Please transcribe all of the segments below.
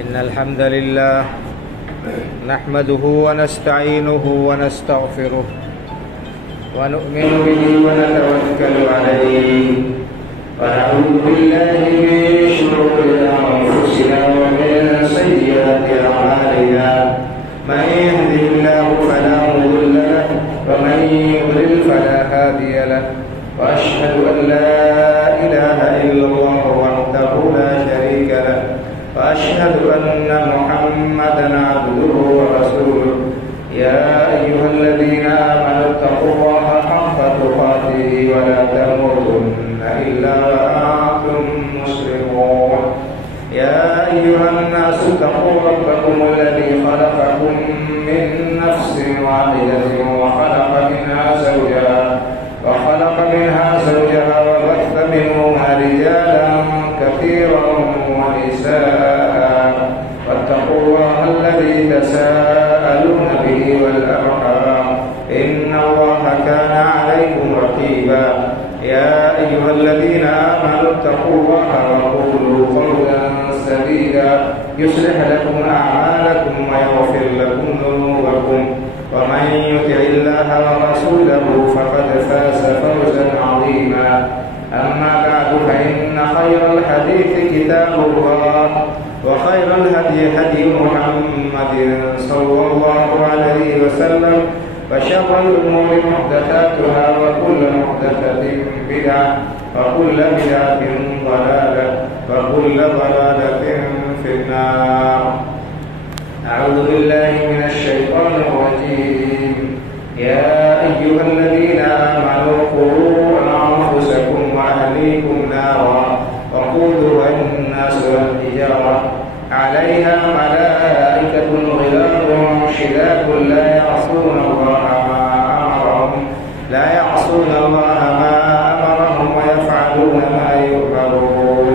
إن الحمد لله نحمده ونستعينه ونستغفره ونؤمن به ونتوكل عليه ونعوذ بالله من شرور أنفسنا ومن سيئات أعمالنا من يهده الله فلا مضل له ومن يضلل فلا هادي له وأشهد أن لا إله إلا الله وحده لا شريك له وأشهد أن محمدا عبده ورسوله يا أيها الذين آمنوا اتقوا الله حق تقاته ولا تموتن إلا وأنتم مسلمون يا أيها الناس اتقوا ربكم الذي خلقكم من نفس واحدة وخلق منها زوجها وبث منهما رجالا كثيرا ونساء واتقوا الله الذي تساءلون به والأرحام إن الله كان عليكم رقيبا يا أيها الذين آمنوا اتقوا الله وقولوا قولا سديدا يصلح لكم أعمالكم ويغفر لكم ذنوبكم ومن يطع الله ورسوله فقد فاز فوزا عظيما أما بعد فإن خير الحديث كتاب الله وخير الهدي هدي محمد صلى الله عليه وسلم وشر الأمور محدثاتها وكل محدثة بدعة وكل بدعة ضلالة وكل ضلالة في النار. أعوذ بالله من الشيطان الرجيم. يا أيها الذين آمنوا قوا أنفسكم وأهليكم نارا وقودها الناس والحجارة عليها ملائكة غلاظ شداد لا يعصون الله ما أمرهم ويفعلون ما يؤمرون.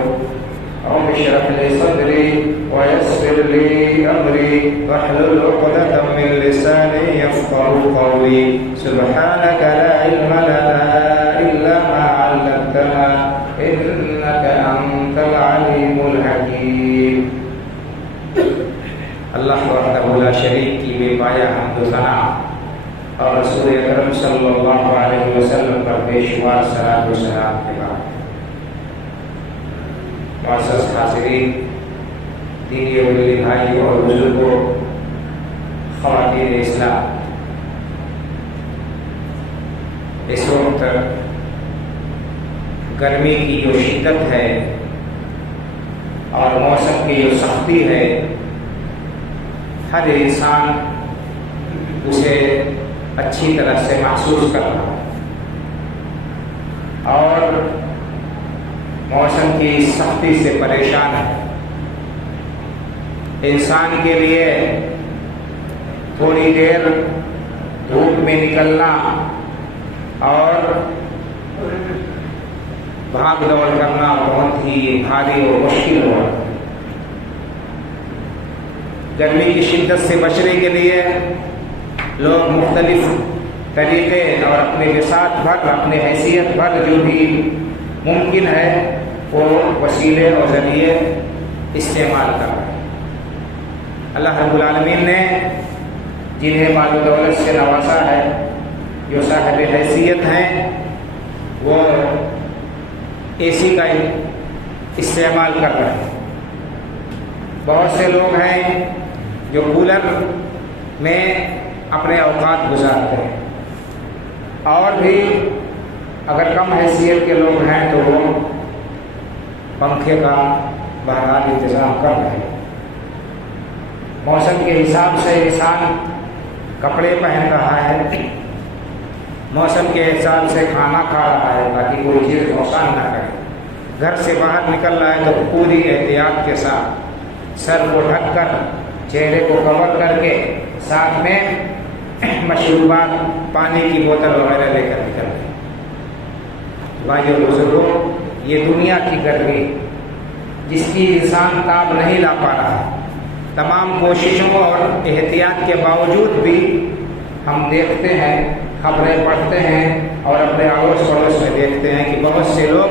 رب اشرح لي صدري ويسر لي أمري واحلل عقدة من لساني يفقهوا قولي. سبحانك لا علم لنا إلا ما علمتنا إنك أنت العليم الحكيم. اللہ وحدہ لا شریک کی بے پایا حمد و ثنا اور رسول اکرم صلی اللہ علیہ وسلم پر بے شمار صلاۃ و سلام کے بعد، معزز حاضرین، دینی و دلی بھائیوں اور بزرگوں، خواتین اسلام، اس وقت گرمی کی جو شدت ہے اور موسم کی جو سختی ہے، ہر انسان اسے اچھی طرح سے محسوس کر رہا ہے اور موسم کی سختی سے پریشان ہے۔ انسان کے لیے تھوڑی دیر دھوپ میں نکلنا اور بھاگ دوڑ کرنا بہت ہی بھاری اور مشکل ہوا۔ گرمی کی شدت سے بچنے کے لیے لوگ مختلف طریقے اور اپنے بساط بھر، اپنے حیثیت بھر جو بھی ممکن ہے وہ وسیلے اور ذریعے استعمال کر رہے ہیں۔ اللہ رب العالمین نے جنہیں مال و دولت سے نوازا ہے، جو صاحب حیثیت ہیں، وہ اے سی کا استعمال کر رہے ہیں۔ بہت سے لوگ ہیں جو کولر میں اپنے اوقات گزارتے ہیں، اور بھی اگر کم حیثیت کے لوگ ہیں تو وہ پنکھے کا بہرحال انتظام کر رہے ہیں۔ موسم کے حساب سے انسان کپڑے پہن رہا ہے، موسم کے حساب سے کھانا کھا رہا ہے تاکہ کوئی چیز نقصان نہ کرے۔ گھر سے باہر نکل رہا ہے تو پوری احتیاط کے ساتھ سر کو ڈھک کر، چہرے کو کور کر کے، ساتھ میں مشروبات، پانی کی بوتل وغیرہ لے کر نکل رہے ہیں۔ بھائیو بزرگوں، یہ دنیا کی گرمی جس کی انسان تاب نہیں لا پا رہا، تمام کوششوں اور احتیاط کے باوجود بھی ہم دیکھتے ہیں، خبریں پڑھتے ہیں اور اپنے اڑوس پڑوس میں دیکھتے ہیں کہ بہت سے لوگ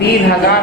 3000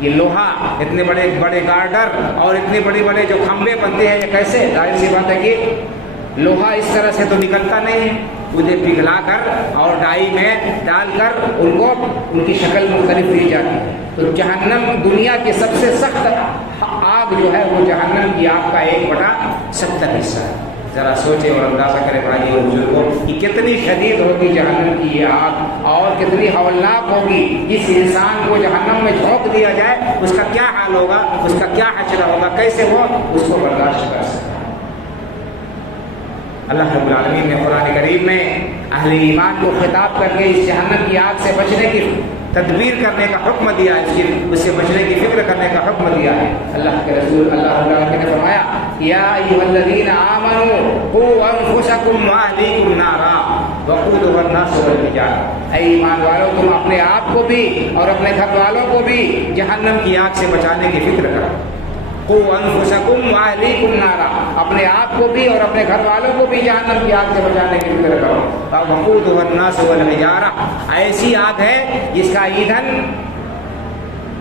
یہ لوہا اتنے بڑے بڑے گارڈر اور اتنے بڑے بڑے جو کھمبے بنتے ہیں، یہ کیسے؟ ظاہر سی بات ہے کہ لوہا اس طرح سے تو نکلتا نہیں ہے، انہیں پگھلا کر اور ڈائی میں ڈال کر ان کی شکل مختلف دی جاتی ہے۔ تو جہنم دنیا کی سب سے سخت آگ جو ہے وہ جہنم کی آگ کا 1/70 حصہ ہے۔ ذرا سوچیں اور اندازہ کریں بھائی اور بزرگوں کہ کتنی شدید ہوگی جہنم کی یہ آگ اور کتنی ہولناک ہوگی۔ اس انسان کو جہنم میں جھونک دیا جائے اس کا کیا حال ہوگا، اس کا کیا حشر ہوگا، کیسے وہ اس کو برداشت کر سکتا ہے۔ اللہ رب العالمین نے قرآن کریم میں اہل ایمان کو خطاب کر کے اس جہنم کی آگ سے بچنے کی تدبیر کرنے کا حکم دیا ہے، اس سے بچنے کی فکر کرنے کا حکم دیا ہے۔ اللہ کے رسول اللہ رب العالمین نے فرمایا یا ایھا الذین آمنوا قوا انفسکم واہلیکم نارا وقودها الناس والحجارہ، اے ایمان والو تم اپنے آپ کو بھی اور اپنے گھر والوں کو بھی جہنم کی آگ سے بچانے کی فکر کرو۔ قوا انفسکم واہلیکم نارا، اپنے آپ کو بھی اور اپنے گھر والوں کو بھی جہنم کی آگ سے بچانے کی فکر کرو۔ وقودها الناس والحجارہ، ایسی آگ ہے جس کا ایندھن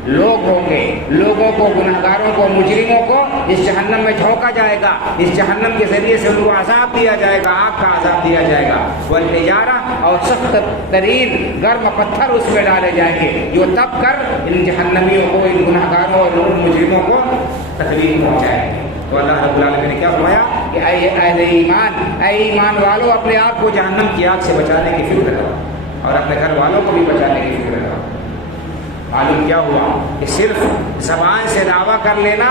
لوگ ہوں گے، لوگوں کو، گنہگاروں کو، مجرموں کو اس جہنم میں جھونکا جائے گا، اس جہنم کے ذریعے سے ان کو عذاب دیا جائے گا، آگ کا عذاب دیا جائے گا۔ والحجارہ، اور سخت ترین گرم پتھر اس میں ڈالے جائیں گے جو تپ کر ان جہنمیوں کو، ان گنہگاروں اور ان مجرموں کو تکلیف پہنچائیں گے۔ تو اللہ رب العالمین نے کیا فرمایا کہ اے اہل ایمان، اے ایمان والو اپنے آپ کو جہنم کی آگ سے بچانے کی فکر کرو اور اپنے گھر والوں کو بھی بچانے کی فکر کرو۔ معلوم کیا ہوا کہ صرف زبان سے دعویٰ کر لینا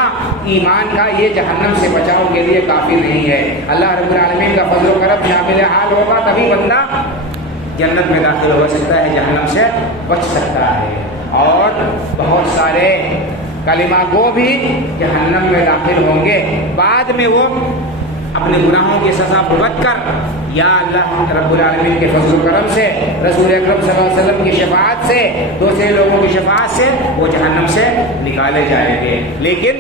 ایمان کا یہ جہنم سے بچاؤ کے لیے کافی نہیں ہے۔ اللہ رب العالمین کا فضل و کرم شامل حال ہوگا تبھی بندہ جنت میں داخل ہو سکتا ہے، جہنم سے بچ سکتا ہے۔ اور بہت سارے کلمہ گو بھی جہنم میں داخل ہوں گے، بعد میں وہ اپنے گناہوں کی سزا بھگت کر یا اللہ رب العالمین کے فضل و کرم سے، رسول اکرم صلی اللہ علیہ وسلم کی شفاعت سے، دوسرے لوگوں کی شفاعت سے وہ جہنم سے نکالے جائیں گے۔ لیکن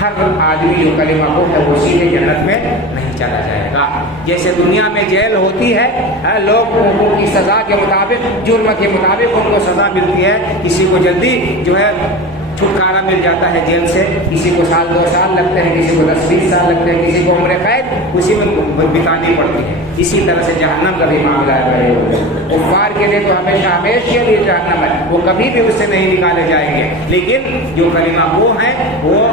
ہر آدمی جو کلمہ گو ہے وہ سیدھے جنت میں نہیں چلا جائے گا۔ جیسے دنیا میں جیل ہوتی ہے، لوگوں کی سزا کے مطابق، جرم کے مطابق ان کو سزا ملتی ہے، کسی کو جلدی جو ہے چھٹکارا مل جاتا ہے جیل سے، کسی کو 2 سال لگتے ہیں، کسی کو 10-20 سال لگتے ہیں، کسی کو عمر قید اسی میں بتانی پڑتی ہے۔ اسی طرح سے جہنم کا بھی معاملہ ہے۔ کفار کے لیے تو ہمیشہ کے لیے جہنم ہے، وہ کبھی بھی اس سے نہیں نکالے جائیں گے۔ لیکن جو کلمہ گو ہیں وہ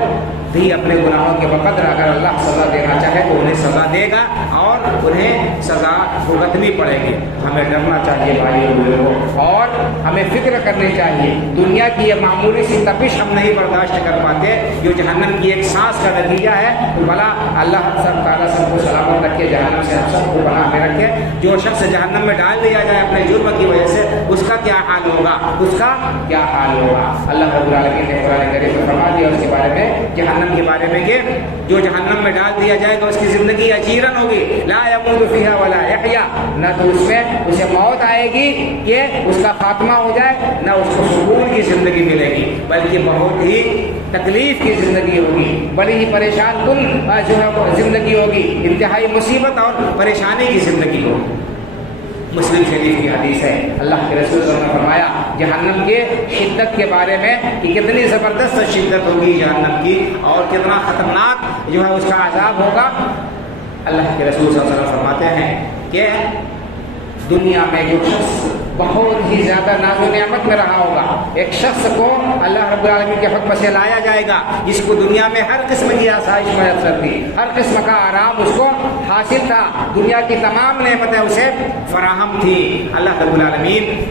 بھی اپنے گناہوں کے بقدر اگر اللہ سزا دینا چاہے تو انہیں سزا دے گا اور انہیں سزا بھگتنی پڑے گی۔ ہمیں ڈرنا چاہیے بھائیوں، اور ہمیں فکر کرنی چاہیے۔ دنیا کی یہ معمولی سی تپش ہم نہیں برداشت کر پاتے جو جہنم کی ایک سانس کا نتیجہ ہے، تو بھلا اللہ سب تعالیٰ سب کو سلامت رکھے، جہنم سے ہم سب کو پناہ میں رکھے۔ جو شخص جہنم میں ڈال دیا جائے اپنے جرم کی وجہ سے، اس کا کیا حال ہوگا، اس کا کیا حال ہوگا۔ اللہ رب العالمین نے قرآن کریم میں فرما دیا اس کے بارے میں، جہنم کے بارے میں کہ جو جہنم میں ڈال دیا جائے گا اس کی زندگی اجیرن ہوگی، لا يموت فيها ولا يحيى، نہ تو اس میں اسے موت آئے گی کہ اس کا خاتمہ ہو جائے، نہ اس کو سکون کی زندگی ملے گی، بلکہ بہت ہی تکلیف کی زندگی ہوگی، بڑی ہی پریشان کن جو ہے زندگی ہوگی، انتہائی مصیبت اور پریشانی کی زندگی ہوگی۔ مسلم شریف کی حدیث ہے، اللہ کے رسول صلی اللہ علیہ وسلم نے فرمایا جہنم کے شدت کے بارے میں کہ کتنی زبردست شدت ہوگی جہنم کی اور کتنا خطرناک جو ہے اس کا عذاب ہوگا۔ اللہ کے رسول صلی اللہ علیہ وسلم فرماتے ہیں کہ دنیا میں جو شخص بہت ہی زیادہ ناز و نعمت میں رہا ہوگا، ایک شخص کو اللہ رب العالمین کے حکم سے لایا جائے گا جس کو دنیا میں ہر قسم کی آسائش میسر تھی، ہر قسم کا آرام اس کو حاصل تھا، دنیا کی تمام نعمتیں اسے فراہم تھی۔ اللہ رب العالمین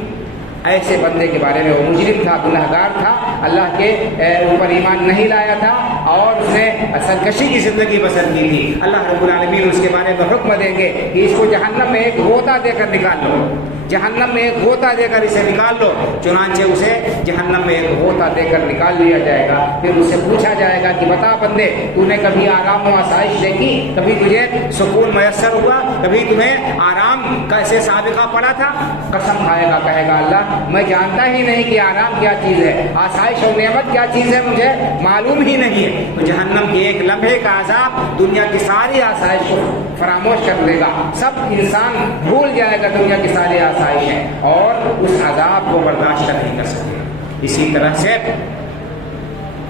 ایسے بندے کے بارے میں، وہ مجرم تھا، گنہگار تھا، اللہ کے اوپر ایمان نہیں لایا تھا اور اس نے سرکشی کی زندگی بسر کی تھی، اللہ رب العالمین اس کے بارے میں حکم دیں گے کہ اس کو جہنم میں ایک غوطہ دے کر نکال لو، جہنم میں ایک غوطہ دے کر اسے نکال لو۔ چنانچہ اسے جہنم میں ایک غوطہ دے کر نکال لیا جائے گا، پھر اسے پوچھا جائے گا کہ بتا بندے، تو نے کبھی آرام و آسائش دیکھی، کبھی تجھے سکون میسر ہوا، کبھی تمہیں آرام کا ایسے سابقہ پڑا تھا؟ قسم کھائے گا، کہے گا اللہ میں جانتا ہی نہیں کہ آرام کیا چیز ہے، آسائش اور نعمت کیا چیز ہے، مجھے معلوم ہی نہیں ہے۔ تو جہنم کے ایک لمحے کا عذاب دنیا کی ساری آسائش کو فراموش کر دے گا، سب انسان بھول جائے گا دنیا کی ساری آسائش ہے اور اس عذاب کو برداشت نہیں کر سکے۔ اسی طرح سے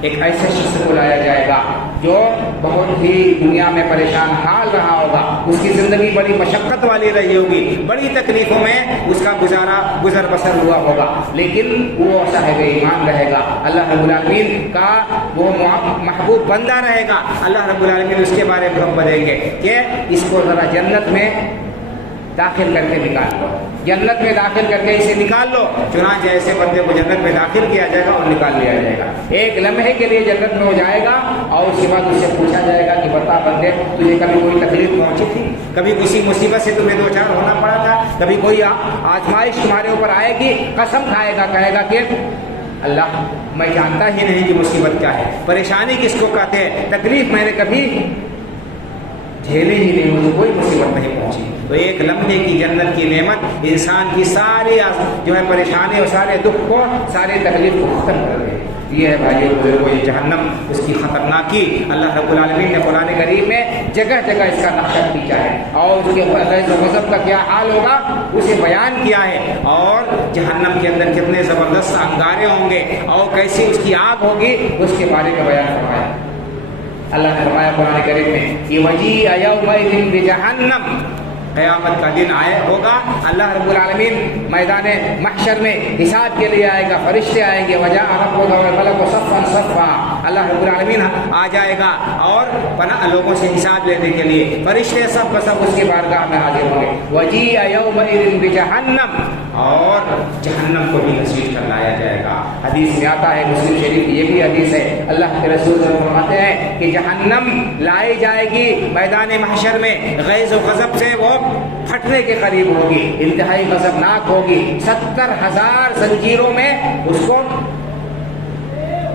ایک ایسے شخص کو لایا جائے گا جو بہت ہی دنیا میں پریشان حال رہا ہوگا، اس کی زندگی بڑی مشقت والی رہی ہوگی، بڑی تکلیفوں میں اس کا گزر بسر ہوا ہوگا، لیکن وہ صاحب ایمان رہے گا، اللہ رب العالمین کا وہ محبوب بندہ رہے گا۔ اللہ رب العالمین اس کے بارے میں ہم بتائیں گے کہ اس کو ذرا جنت میں داخل کر کے نکال لو، جنت میں داخل کر کے اسے نکال لو۔ چنانچہ ایسے بندے کو جنت میں داخل کیا جائے گا اور نکال لیا جائے گا، ایک لمحے کے لیے جنت میں ہو جائے گا، اور اس کے بعد اس سے پوچھا جائے گا کہ بتا بندے تجھے کبھی کوئی تکلیف پہنچی تھی، کبھی کسی مصیبت سے تمہیں دو چار ہونا پڑا تھا، کبھی کوئی آزمائش تمہارے اوپر آئے گی، قسم کھائے گا، کہے گا کہ اللہ میں جانتا ہی نہیں کہ مصیبت کیا ہے، پریشانی کس کو کہتے ہیں، تکلیف میں نے کبھی جھیلے ہی نہیں، مجھے کوئی مصیبت نہیں پہنچی۔ تو ایک لمحے کی جنت کی نعمت انسان کی ساری جو ہے پریشانی اور سارے دکھ کو، ساری تکلیف کو ختم کر دے۔ یہ ہے بھائیو بزرگو یہ جہنم، اس کی خطرناکی اللہ رب العالمین نے قرآن کریم میں جگہ جگہ اس کا نقشہ کھینچا ہے، اور اس کے غیظ و غضب کا کیا حال ہوگا اسے بیان کیا ہے، اور جہنم کے اندر کتنے زبردست انگارے ہوں گے اور کیسی اس کی آگ ہوگی اس کے بارے میں بیان فرمایا۔ اللہ نے فرمایا قرآن کریم میں کہ وَجِيءَ يَوْمَئِذٍ بِجَهَنَّمَ، قیامت کا دن آئے ہوگا، اللہ رب العالمین میدان محشر میں حساب کے لیے آئے گا، فرشتے آئیں گے، وجاء ربک والملک صفا صفا، اللہ رب العالمین آ جائے گا اور لوگوں سے حساب لینے کے لیے فرشتے سب بسب اس کی بارگاہ میں حاضر ہوں گے۔ وَجِيءَ يَوْمَئِذٍ بِجَهَنَّمَ، اور جہنم کو بھی تشریف کر لایا جائے گا۔ حدیث میں آتا ہے، مسلم شریف کی یہ بھی حدیث ہے، اللہ کے رسول فرماتے ہیں کہ جہنم لائی جائے گی میدان محشر میں، غیظ و غضب سے وہ پھٹنے کے قریب ہوگی، انتہائی غضبناک ہوگی، 70,000 زنجیروں میں اس کو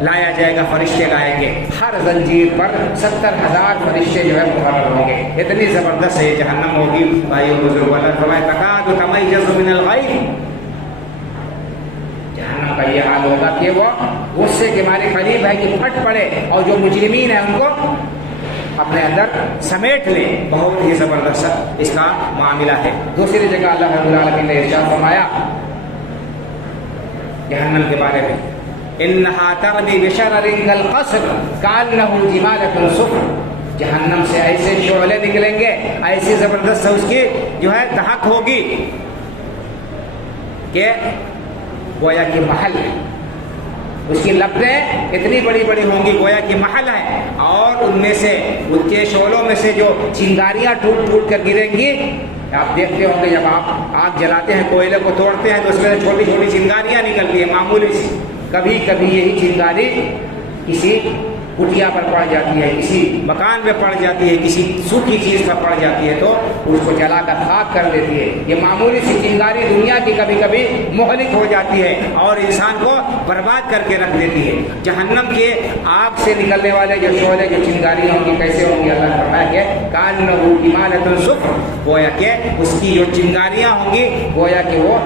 لایا جائے گا، فرشتے لائیں گے، ہر زنجیر پر 70,000 فرشتے جو ہے مقرر ہوں گے، اتنی زبردست ہے جہنم ہوگی۔ بھائیو بزرگو، اللہ فرمائے تکاد تمیز من الغیظ، جہنم کا یہ حال ہوگا کہ وہ غصے کے مارے قریب ہے کہ پھٹ پڑے، اور جو مجرمین ہیں ان کو اپنے اندر سمیٹ لے، بہت ہی زبردست اس کا معاملہ ہے۔ دوسری جگہ اللہ رب العالمین نے ارشاد فرمایا جہنم کے بارے میں، انہا ترمی بشرر کالقصر کانہ جمالۃ صفر، جہنم سے ایسے شعلے نکلیں گے، ایسی زبردست اس کی جو ہے دہک ہوگی کہ گویا کہ محل ہے، اس کی لپٹیں اتنی بڑی بڑی ہوں گی گویا کہ محل ہے، اور ان میں سے ان کے شعلوں میں سے جو چنگاریاں ٹوٹ ٹوٹ کر گریں گی، آپ دیکھتے ہوں گے جب آپ آگ جلاتے ہیں، کوئلے کو توڑتے ہیں تو اس میں سے چھوٹی چھوٹی چنگاریاں نکلتی ہیں معمولی سی، کبھی کبھی یہی چنگاری کسی کٹیا پر پڑ جاتی ہے، کسی مکان پہ پڑ جاتی ہے، کسی سوکھی چیز پر پڑ جاتی ہے تو اس کو جلا کر خاک کر دیتی ہے۔ یہ معمولی سی چنگاری دنیا کی کبھی کبھی مہلک ہو جاتی ہے اور انسان کو برباد کر کے رکھ دیتی ہے۔ جہنم کے آگ سے نکلنے والے جو شعلے، جو چنگاریاں ہوں گی کیسے ہوں گی؟ اللہ نے فرمایا کہ کانہ جمالۃ صفر، گویا کہ اس کی جو چنگاریاں ہوں گی گویا کہ وہ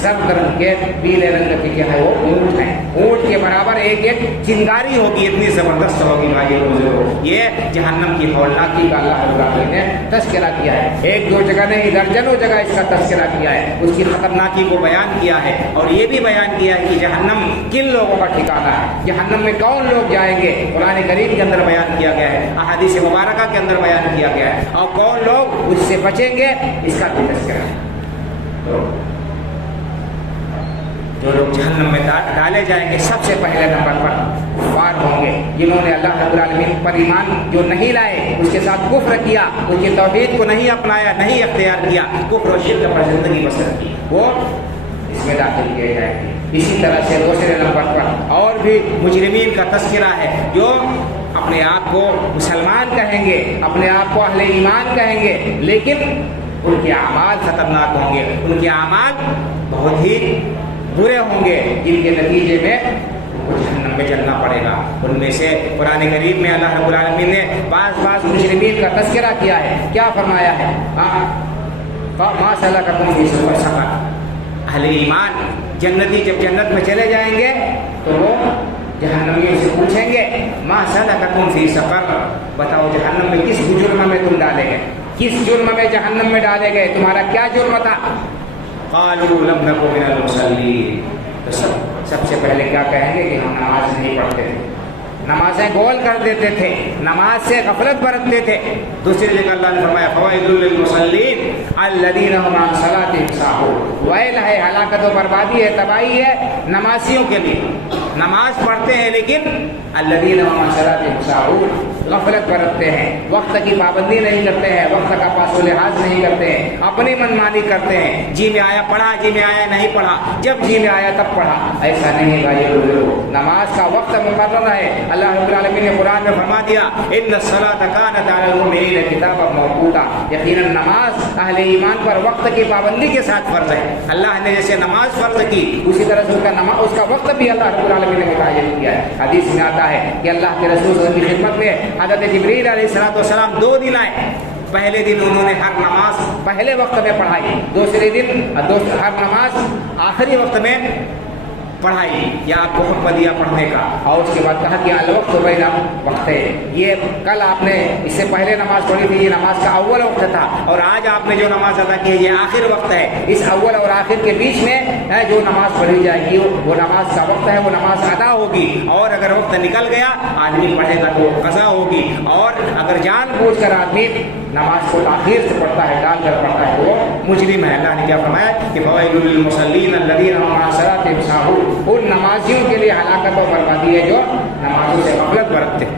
زرد رنگ کے، پیلے رنگ کے کیا ہے وہ اونٹ ہیں، اونٹ کے برابر ایک ایک چنگاری ہوگی، اتنی زبردست ہوگی بھائی بزرگو۔ یہ جہنم کی ہولناکی کا اللہ رب العالمین نے تذکرہ کیا ہے، ایک دو جگہ نہیں درجنوں جگہ اس کا تذکرہ کیا ہے، اس کی خطرناکی کو بیان کیا ہے، اور یہ بھی بیان کیا ہے کہ جہنم کن لوگوں کا ٹھکانہ ہے، جہنم میں کون لوگ جائیں گے، قرآن کریم کے اندر بیان کیا گیا ہے، احادیث مبارکہ کے اندر بیان کیا گیا ہے، اور کون لوگ اس سے بچیں گے اس کا بھی تذکرہ ہے۔ تو جو لوگ جہنم میں ڈالے جائیں گے سب سے پہلے نمبر پر کفار ہوں گے، جنہوں نے اللہ رب العالمین پر ایمان جو نہیں لائے، اس کے ساتھ کفر کیا، اس کی توحید کو نہیں اپنایا، نہیں اختیار کیا، کفر و شرک پر زندگی بسر کی، وہ اس میں داخل کیے جائیں گے۔ اسی طرح سے دوسرے نمبر پر اور بھی مجرمین کا تذکرہ ہے، جو اپنے آپ کو مسلمان کہیں گے، اپنے آپ کو اہل ایمان کہیں گے، لیکن ان کے اعمال خطرناک ہوں گے، ان کے اعمال بہت ہی برے ہوں گے، جن کے نتیجے میں جہنم میں جلنا پڑے گا۔ ان میں سے قرآن کریم میں اللہ رب العالمین نے بعض مجرمین کا تذکرہ کیا ہے، کیا فرمایا ہے؟ ما سلککم فی سقر، اہل ایمان جنتی جب جنت میں چلے جائیں گے تو وہ جہنمیوں سے پوچھیں گے ما سلککم فی سقر، بتاؤ جہنم میں کس جرم میں تم ڈالے گئے، کس جرم میں جہنم میں ڈالے گئے، تمہارا کیا جرم تھا؟ قالوا لم نکن من المصلین، تو سب سے پہلے کیا کہیں گے کہ ہم نماز نہیں پڑھتے تھے، نمازیں گول کر دیتے تھے، نماز سے غفلت برتتے تھے۔ دوسری جگہ اللہ نے فرمایا فوائل للمصلین الذین هم عن صلاتهم ساہون، ویل ہے، ہلاکت و بربادی ہے، تباہی ہے نمازیوں کے لیے، نماز پڑھتے ہیں لیکن الذین هم عن صلاتهم ساہون، غفلت برتتے ہیں، وقت کی پابندی نہیں کرتے ہیں، وقت کا پاس و لحاظ نہیں کرتے ہیں، اپنی منمانی کرتے ہیں، جی میں آیا پڑھا، جی میں آیا نہیں پڑھا، جب جی میں آیا تب پڑھا، ایسا نہیں ہے بھائیو۔ نماز کا وقت مقرر ہے، اللہ رب العالمین نے قرآن میں فرما دیا ان الصلاۃ کانت علی المؤمنین کتابا موقوتا، یقیناً نماز اہل ایمان پر وقت کی پابندی کے ساتھ فرض ہے۔ اللہ نے جیسے نماز فرض کی اسی طرح سے اس کا وقت بھی اللہ رب العالمین نے متعین کیا ہے۔ حدیث میں آتا ہے کہ اللہ کے رسول صلی اللہ علیہ وسلم کی خدمت میں حضرت جبریل علیہ السلام 2 دن آئے، پہلے دن انہوں نے ہر نماز پہلے وقت میں پڑھائی، دوسرے دن ہر نماز آخری وقت میں پڑھائی، یا آپ کو حکم دیا پڑھنے کا، اور اس کے بعد کہا کہ الوقت بین وقت ہے، یہ کل آپ نے اس سے پہلے نماز پڑھی تھی، یہ نماز کا اول وقت تھا، اور آج آپ نے جو نماز ادا کی ہے یہ آخر وقت ہے، اس اول اور آخر کے بیچ میں جو نماز پڑھی جائے گی وہ نماز کا وقت ہے، وہ نماز ادا ہوگی، اور اگر وقت نکل گیا آدمی پڑھے گا تو قضا ہوگی، اور اگر جان بوجھ کر آدمی نماز کو تاخیر سے پڑھتا ہے، ڈال کر پڑھتا ہے، تو وہ مجرم ہے۔ اللہ نے کیا فرمایا کہ فوائل للمصلین الذین هم عن صلاتهم ساہون، ان نمازیوں کے لیے ہلاکت و بربادی ہے جو نمازوں سے غفلت برتتے ہیں۔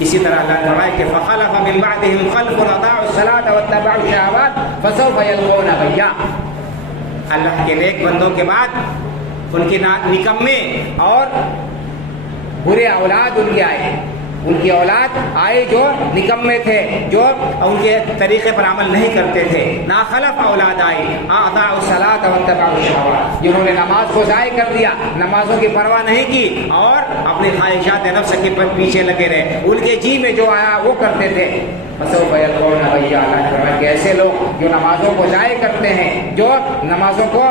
اسی طرح اللہ نے فرمایا کہ فخلف من بعدهم خلف اضاعوا الصلاة واتبعوا الشهوات فسوف يلقون غیا، اللہ کے نیک بندوں کے بعد ان کے نکمے اور برے اولاد ان کے آئے، ان کی اولاد آئے جو نکمے تھے، جو ان کے طریقے پر عمل نہیں کرتے تھے، ناخلف اولاد آئی اضاعوا الصلاۃ واتبعوا الشهوات، جنہوں نے نماز کو ضائع کر دیا، نمازوں کی پرواہ نہیں کی اور اپنے خواہشات نفس کے پیچھے لگے رہے، ان کے جی میں جو آیا وہ کرتے تھے۔ فسوف يلقون غیا، اللہ نے فرمایا کہ ایسے لوگ جو نمازوں کو ضائع کرتے ہیں، جو نمازوں کو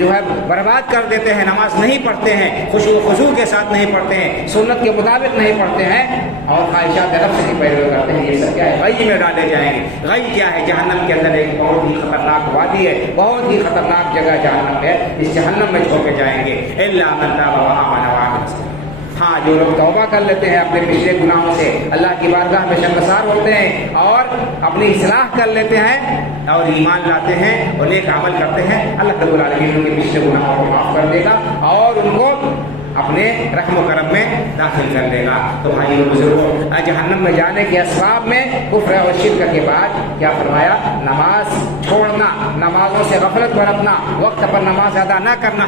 جو ہے برباد کر دیتے ہیں، نماز نہیں پڑھتے ہیں، خشوع و خضوع کے ساتھ نہیں پڑھتے ہیں، سنت کے مطابق نہیں پڑھتے ہیں اور خواہشات نفس کی پیروی کرتے ہیں، یہ سب کیا ہے؟ غی میں ڈالے جائیں گے۔ غی کیا ہے؟ جہنم کے اندر ایک بہت ہی خطرناک وادی ہے، بہت ہی خطرناک جگہ جہنم ہے، اس جہنم میں چھوڑ کے جائیں گے۔ الا من تاب وآمن وعمل صالحا، ہاں جو لوگ توبہ کر لیتے ہیں اپنے پچھلے گناہوں سے، اللہ کی بارگاہ میں شرمسار ہوتے ہیں اور اپنی اصلاح کر لیتے ہیں اور ایمان لاتے ہیں اور نیک عمل کرتے ہیں، اللہ رب العالمین ان کے پچھلے گناہوں کو معاف کر دے گا اور ان کو اپنے رحم و کرم میں داخل کر لے گا۔ تو بھائیو بزرگوں، جہنم میں جانے کے اسباب میں کفر اور شرک کے بعد کیا فرمایا؟ نماز چھوڑنا، نمازوں سے غفلت برتنا، وقت پر نماز ادا نہ کرنا۔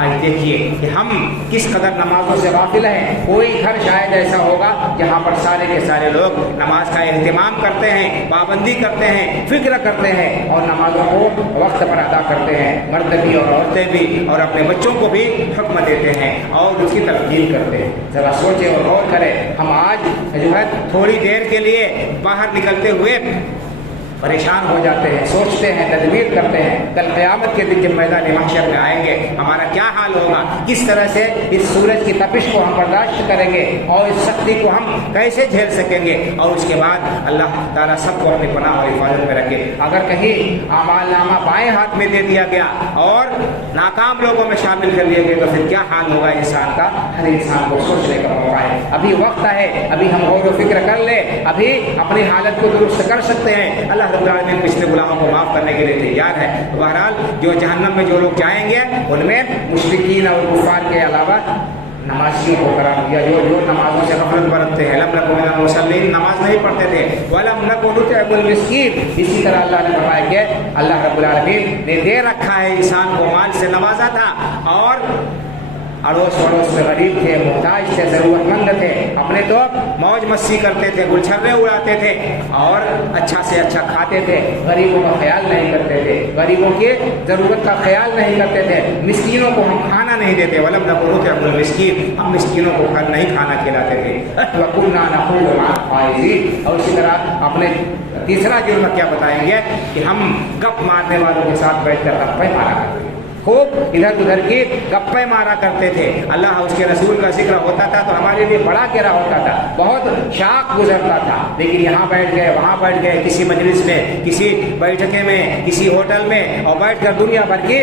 آج دیکھیے کہ ہم کس قدر نمازوں سے غافل ہیں۔ کوئی گھر شاید ایسا ہوگا جہاں پر سارے کے سارے لوگ نماز کا اہتمام کرتے ہیں، پابندی کرتے ہیں، فکر کرتے ہیں اور نمازوں کو وقت پر ادا کرتے ہیں، مرد بھی اور عورتیں بھی، اور اپنے بچوں کو بھی حکم دیتے ہیں اور اس کی تلقین کرتے ہیں۔ ذرا سوچیں اور غور کریں، ہم آج جو ہے تھوڑی دیر کے لیے باہر نکلتے ہوئے پریشان ہو جاتے ہیں، سوچتے ہیں، تدبیر کرتے ہیں، کل قیامت کے دن جب میدان محشر میں آئیں گے ہمارا کیا حال ہوگا، کس طرح سے اس سورج کی تپش کو ہم برداشت کریں گے اور اس سختی کو ہم کیسے جھیل سکیں گے، اور اس کے بعد اللہ تعالیٰ سب کو اپنی پناہ اور حفاظت میں رکھے۔ اگر کہیں اعمال نامہ بائیں ہاتھ میں دے دیا گیا اور ناکام لوگوں میں شامل کر لیا گیا تو پھر کیا حال ہوگا انسان کا؟ ہر انسان کو سوچنے کا موقع ہے، ابھی وقت ہے، ابھی ہم غور و فکر کر لیں، ابھی اپنی حالت کو درست کر سکتے ہیں۔ اللہ رب العالمین پچھلے گناہوں کو معاف کرنے کے لیے تیار ہے۔ تو بہرحال جو جہنم میں جو لوگ جائیں گے ان میں مشرکین اور کفار کے علاوہ نمازیوں کو قرار دیا جو نمازوں سے غفلت برتتے ہیں۔ لم نکن من المصلین، نماز نہیں پڑھتے تھے، ولم نکن نطعم المسکین، اسی طرح اللہ نے فرمایا کہ اللہ رب العالمین نے دے رکھا ہے انسان کو مال سے نوازا تھا اور اڑوس پڑوس میں غریب تھے، محتاج تھے، ضرورت مند تھے، اپنے تو موج مستی کرتے تھے، گلچھرے اڑاتے تھے اور اچھا سے اچھا کھاتے تھے، غریبوں کا خیال نہیں کرتے تھے، غریبوں کی ضرورت کا خیال نہیں کرتے تھے، مسکینوں کو ہم کھانا نہیں دیتے، ولم نکن نطعم المسکین، ہم مسکینوں کو نہیں کھانا کھلاتے تھے، وَكُنَّا نَخُوضُ مَعَ الْخَائِضِينَ، اور اسی طرح اپنے تیسرا جرم کیا بتائیں گے کہ ہم گپ مارنے والوں کے ساتھ بیٹھ کر گپیں مارا کرتے تھے، خوب ادھر ادھر کی گپیں مارا کرتے تھے، اللہ اس کے رسول کا ذکر ہوتا تھا تو ہمارے لیے بڑا گہرا ہوتا تھا، بہت شاق گزرتا تھا، لیکن یہاں بیٹھ گئے، وہاں بیٹھ گئے، کسی مجلس میں، کسی بیٹھکے میں، کسی ہوٹل میں، اور بیٹھ کر دنیا بھر کی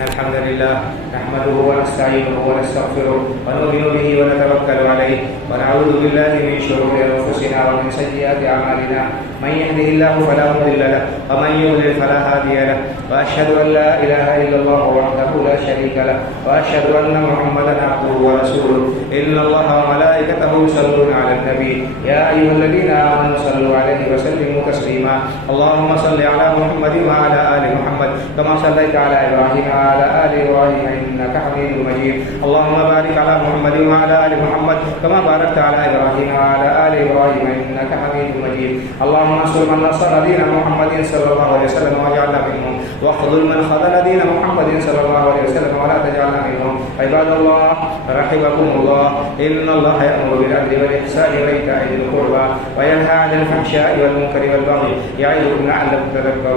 الحمد لله نحمده ونستعينه ونستغفره ونؤمن به ونتوكل عليه ونعوذ بالله من شرور أنفسنا ومن سيئات أعمالنا من يهده الله فلا مضل له ومن يضلل فلا هادي له وأشهد أن لا إله إلا الله وحده لا شريك له وأشهد أن محمدا عبده ورسوله إن الله وملائكته يصلون على النبي يا أيها الذين آمنوا صلوا عليه وسلموا تسليما اللهم صل على محمد وعلى آل محمد كما صليت على إبراهيم وعلى آل إبراهيم إنك حميد مجيد اللهم بارك على محمد وعلى آل محمد كما باركت على إبراهيم وعلى آل إبراهيم إنك حميد مجيد اللهم انصر من نصر دين محمد صلى الله عليه وسلم واجعلنا منهم واخذل من خذل دين محمد صلى الله عليه وسلم ولا تجعلنا منهم عباد الله رحمكم الله إن الله يأمر بالعدل والإحسان وإيتاء ذي القربى وينهى عن الفحشاء والمنكر والبغي يعظكم لعلكم تذكرون